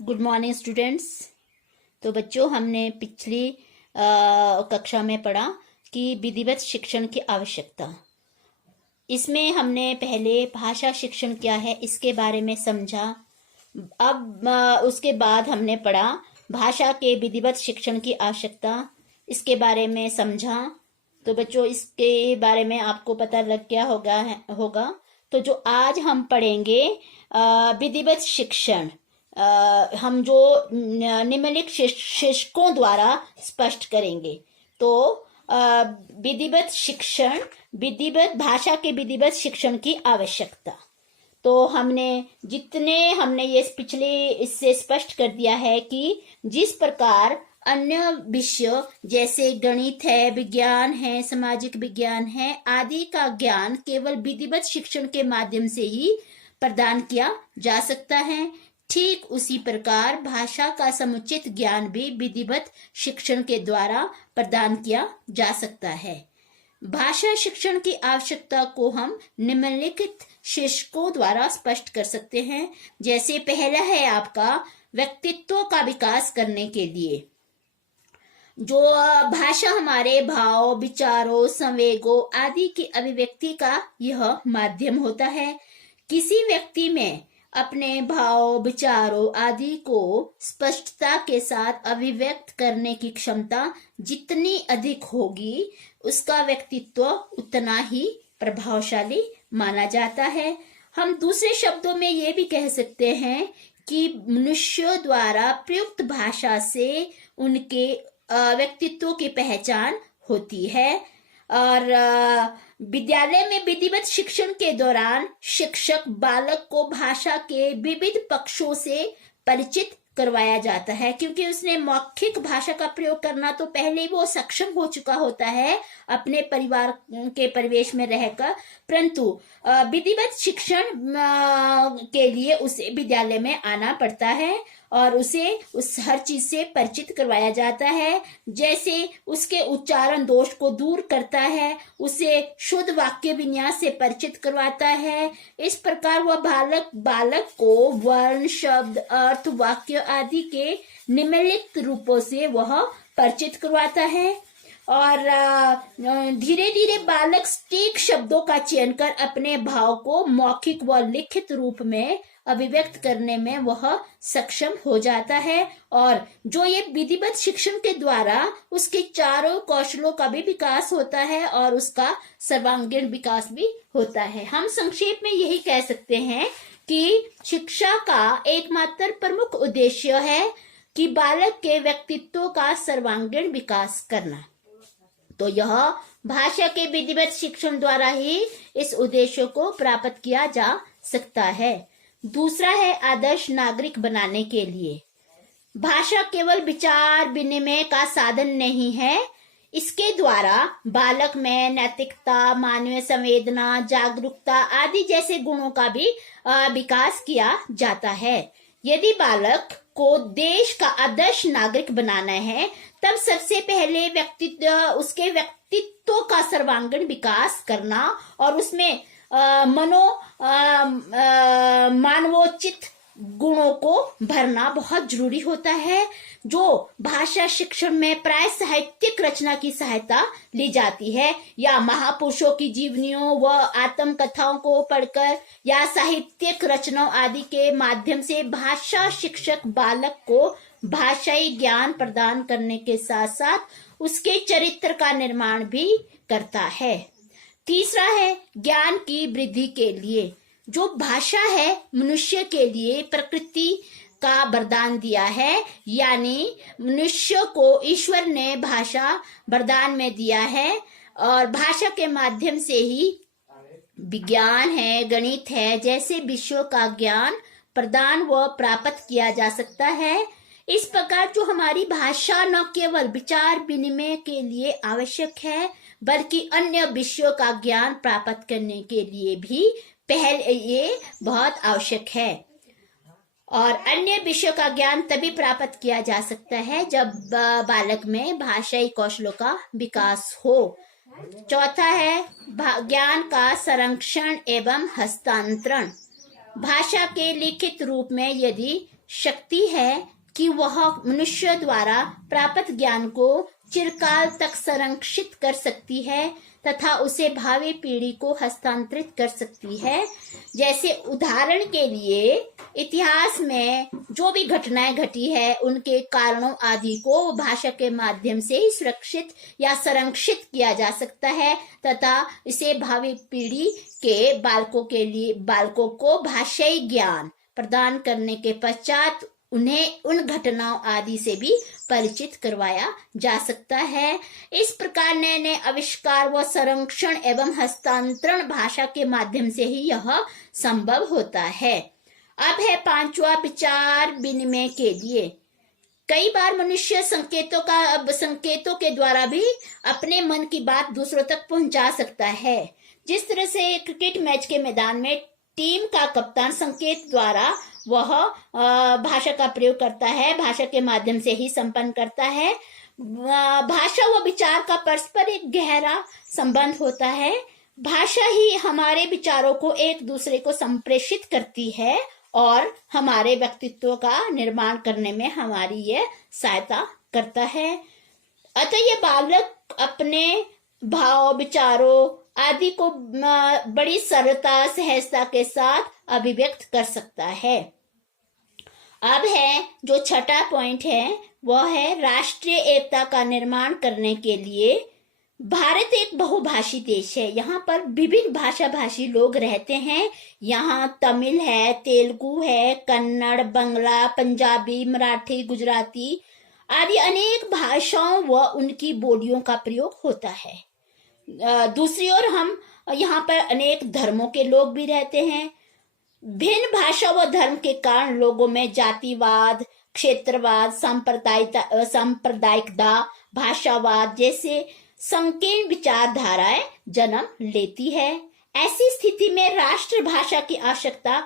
Good morning students. तो बच्चों, हमने पिछली कक्षा में पढ़ा कि विधिवत शिक्षण की आवश्यकता। इसमें हमने पहले भाषा शिक्षण क्या है इसके बारे में समझा। अब उसके बाद हमने पढ़ा भाषा के विधिवत शिक्षण की आवश्यकता, इसके बारे में समझा। तो बच्चों, इसके बारे में आपको पता लग गया होगा। तो जो आज हम पढ़ेंगे विधिवत शिक्षण, हम जो निम्नलिखित शीर्षकों द्वारा स्पष्ट करेंगे। तो विधिवत शिक्षण, विधिवत भाषा के विधिवत शिक्षण की आवश्यकता। तो हमने ये पिछले इससे स्पष्ट कर दिया है कि जिस प्रकार अन्य विषय जैसे गणित है, विज्ञान है, सामाजिक विज्ञान है आदि का ज्ञान केवल विधिवत शिक्षण के माध्यम से ही प्रदान किया जा सकता है, ठीक उसी प्रकार भाषा का समुचित ज्ञान भी विधिवत शिक्षण के द्वारा प्रदान किया जा सकता है। भाषा शिक्षण की आवश्यकता को हम निम्नलिखित शीर्षकों द्वारा स्पष्ट कर सकते हैं। जैसे पहला है आपका व्यक्तित्व का विकास करने के लिए। जो भाषा हमारे भाव, विचारों, संवेगों आदि की अभिव्यक्ति का यह माध्यम होता है। किसी व्यक्ति में अपने भाव, विचारों आदि को स्पष्टता के साथ अभिव्यक्त करने की क्षमता जितनी अधिक होगी, उसका व्यक्तित्व उतना ही प्रभावशाली माना जाता है। हम दूसरे शब्दों में ये भी कह सकते हैं कि मनुष्यों द्वारा प्रयुक्त भाषा से उनके व्यक्तित्व की पहचान होती है। और विद्यालय में विधिवत शिक्षण के दौरान शिक्षक बालक को भाषा के विविध पक्षों से परिचित करवाया जाता है, क्योंकि उसने मौखिक भाषा का प्रयोग करना तो पहले वो सक्षम हो चुका होता है अपने परिवार के परिवेश में रहकर, परंतु विधिवत शिक्षण के लिए उसे विद्यालय में आना पड़ता है और उसे उस हर चीज से परिचित करवाया जाता है। जैसे उसके उच्चारण दोष को दूर करता है, उसे शुद्ध वाक्य विन्यास से परिचित करवाता है। इस प्रकार वह बालक को वर्ण, शब्द, अर्थ, वाक्य आदि के निम्नलिखित रूपों से वह परिचित करवाता है। और धीरे धीरे बालक सटीक शब्दों का चयन कर अपने भाव को मौखिक व लिखित रूप में अभिव्यक्त करने में वह सक्षम हो जाता है। और जो ये विधिवत शिक्षण के द्वारा उसके चारों कौशलों का भी विकास होता है और उसका सर्वांगीण विकास भी होता है। हम संक्षेप में यही कह सकते हैं कि शिक्षा का एकमात्र प्रमुख उद्देश्य है कि बालक के व्यक्तित्व का सर्वांगीण विकास करना। तो यह भाषा के विधिवत शिक्षण द्वारा ही इस उद्देश्य को प्राप्त किया जा सकता है। दूसरा है आदर्श नागरिक बनाने के लिए। भाषा केवल विचार विनिमय का साधन नहीं है, इसके द्वारा बालक में नैतिकता, मानवीय संवेदना, जागरूकता आदि जैसे गुणों का भी विकास किया जाता है। यदि बालक को देश का आदर्श नागरिक बनाना है, तब सबसे पहले उसके व्यक्तित्व का सर्वांगीण विकास करना और उसमें मानवोचित गुणों को भरना बहुत जरूरी होता है। जो भाषा शिक्षण में प्राय साहित्यिक रचना की सहायता ली जाती है, या महापुरुषों की जीवनियों व आत्मकथाओं को पढ़कर या साहित्यिक रचनाओं आदि के माध्यम से भाषा शिक्षक बालक को भाषाई ज्ञान प्रदान करने के साथ साथ उसके चरित्र का निर्माण भी करता है। तीसरा है ज्ञान की वृद्धि के लिए। जो भाषा है मनुष्य के लिए प्रकृति का वरदान दिया है, यानी मनुष्य को ईश्वर ने भाषा वरदान में दिया है और भाषा के माध्यम से ही विज्ञान है, गणित है जैसे विषयों का ज्ञान प्रदान व प्राप्त किया जा सकता है। इस प्रकार जो हमारी भाषा न केवल विचार विनिमय के लिए आवश्यक है, बल्कि अन्य विषयों का ज्ञान प्राप्त करने के लिए भी पहले ये बहुत आवश्यक है। और अन्य विषयों का ज्ञान तभी प्राप्त किया जा सकता है जब बालक में भाषाई कौशलों का विकास हो। चौथा है ज्ञान का संरक्षण एवं हस्तांतरण। भाषा के लिखित रूप में यदि शक्ति है कि वह मनुष्य द्वारा प्राप्त ज्ञान को चिरकाल तक संरक्षित कर सकती है तथा उसे भावी पीढ़ी को हस्तांतरित कर सकती है। जैसे उदाहरण के लिए इतिहास में जो भी घटनाएं घटी है उनके कारणों आदि को भाषा के माध्यम से ही सुरक्षित या संरक्षित किया जा सकता है तथा इसे भावी पीढ़ी के बालकों को भाषाई ज्ञान प्रदान करने के पश्चात उन्हें उन घटनाओं आदि से भी परिचित करवाया जा सकता है। इस प्रकार नए नए आविष्कार व संरक्षण एवं हस्तांतरण भाषा के माध्यम से ही यह संभव होता है। अब है पांचवा विचार विनिमय के लिए। कई बार मनुष्य संकेतों के द्वारा भी अपने मन की बात दूसरों तक पहुंचा सकता है। जिस तरह से क्रिकेट मैच के मैदान में टीम का कप्तान संकेत द्वारा वह भाषा का प्रयोग करता है, भाषा के माध्यम से ही संपन्न करता है। भाषा व विचार का परस्पर एक गहरा संबंध होता है। भाषा ही हमारे विचारों को एक दूसरे को संप्रेषित करती है और हमारे व्यक्तित्व का निर्माण करने में हमारी यह सहायता करता है। अतः ये बालक अपने भाव विचारों आदि को बड़ी सरलता सहजता के साथ अभिव्यक्त कर सकता है। अब है जो छठा पॉइंट है वह है राष्ट्रीय एकता का निर्माण करने के लिए। भारत एक बहुभाषी देश है। यहाँ पर विभिन्न भाषा भाषी लोग रहते हैं। यहाँ तमिल है, तेलुगु है, कन्नड़, बंगला, पंजाबी, मराठी, गुजराती आदि अनेक भाषाओं व उनकी बोलियों का प्रयोग होता है। दूसरी ओर हम यहाँ पर अनेक धर्मों के लोग भी रहते हैं। भिन्न भाषा व धर्म के कारण लोगों में जातिवाद, क्षेत्रवाद, सांप्रदायिकता, भाषावाद जैसे संकीर्ण विचारधाराएं जन्म लेती है। ऐसी स्थिति में राष्ट्रभाषा की आवश्यकता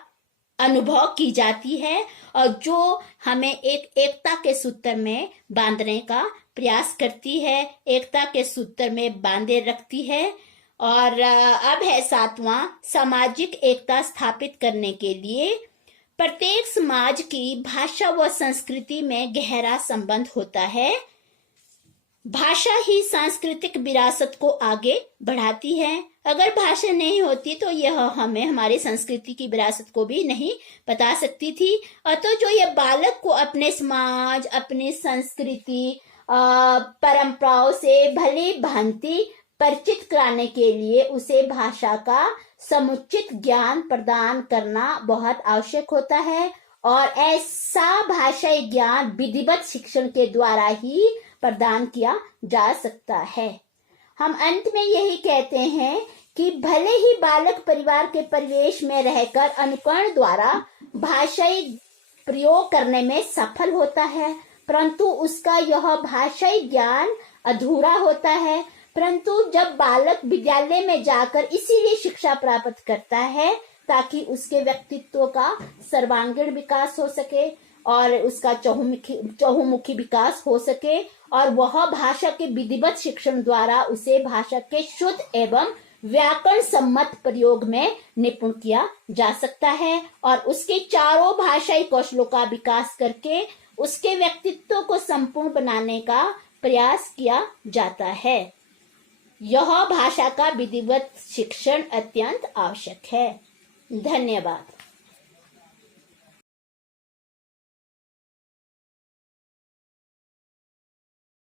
अनुभव की जाती है और जो हमें एकता के सूत्र में बांधने का प्रयास करती है, एकता के सूत्र में बांधे रखती है। और अब है सातवां, सामाजिक एकता स्थापित करने के लिए प्रत्येक समाज की भाषा व संस्कृति में गहरा संबंध होता है। भाषा ही सांस्कृतिक विरासत को आगे बढ़ाती है। अगर भाषा नहीं होती तो यह हमें हमारी संस्कृति की विरासत को भी नहीं बता सकती थी। अतः जो यह बालक को अपने समाज, अपनी संस्कृति, परंपराओं से भली भांति परिचित कराने के लिए उसे भाषा का समुचित ज्ञान प्रदान करना बहुत आवश्यक होता है और ऐसा भाषाई ज्ञान विधिवत शिक्षण के द्वारा ही प्रदान किया जा सकता है। हम अंत में यही कहते हैं कि भले ही बालक परिवार के परिवेश में रहकर अनुकरण द्वारा भाषाई प्रयोग करने में सफल होता है, परंतु उसका यह भाषाई ज्ञान अधूरा होता है। परंतु जब बालक विद्यालय में जाकर इसीलिए शिक्षा प्राप्त करता है ताकि उसके व्यक्तित्व का सर्वांगीण विकास हो सके और उसका चहुमुखी विकास हो सके और वह भाषा के विधिवत शिक्षण द्वारा उसे भाषा के शुद्ध एवं व्याकरण सम्मत प्रयोग में निपुण किया जा सकता है और उसके चारों भाषाई कौशलों का विकास करके उसके व्यक्तित्व को संपूर्ण बनाने का प्रयास किया जाता है। यह भाषा का विधिवत शिक्षण अत्यंत आवश्यक है। धन्यवाद।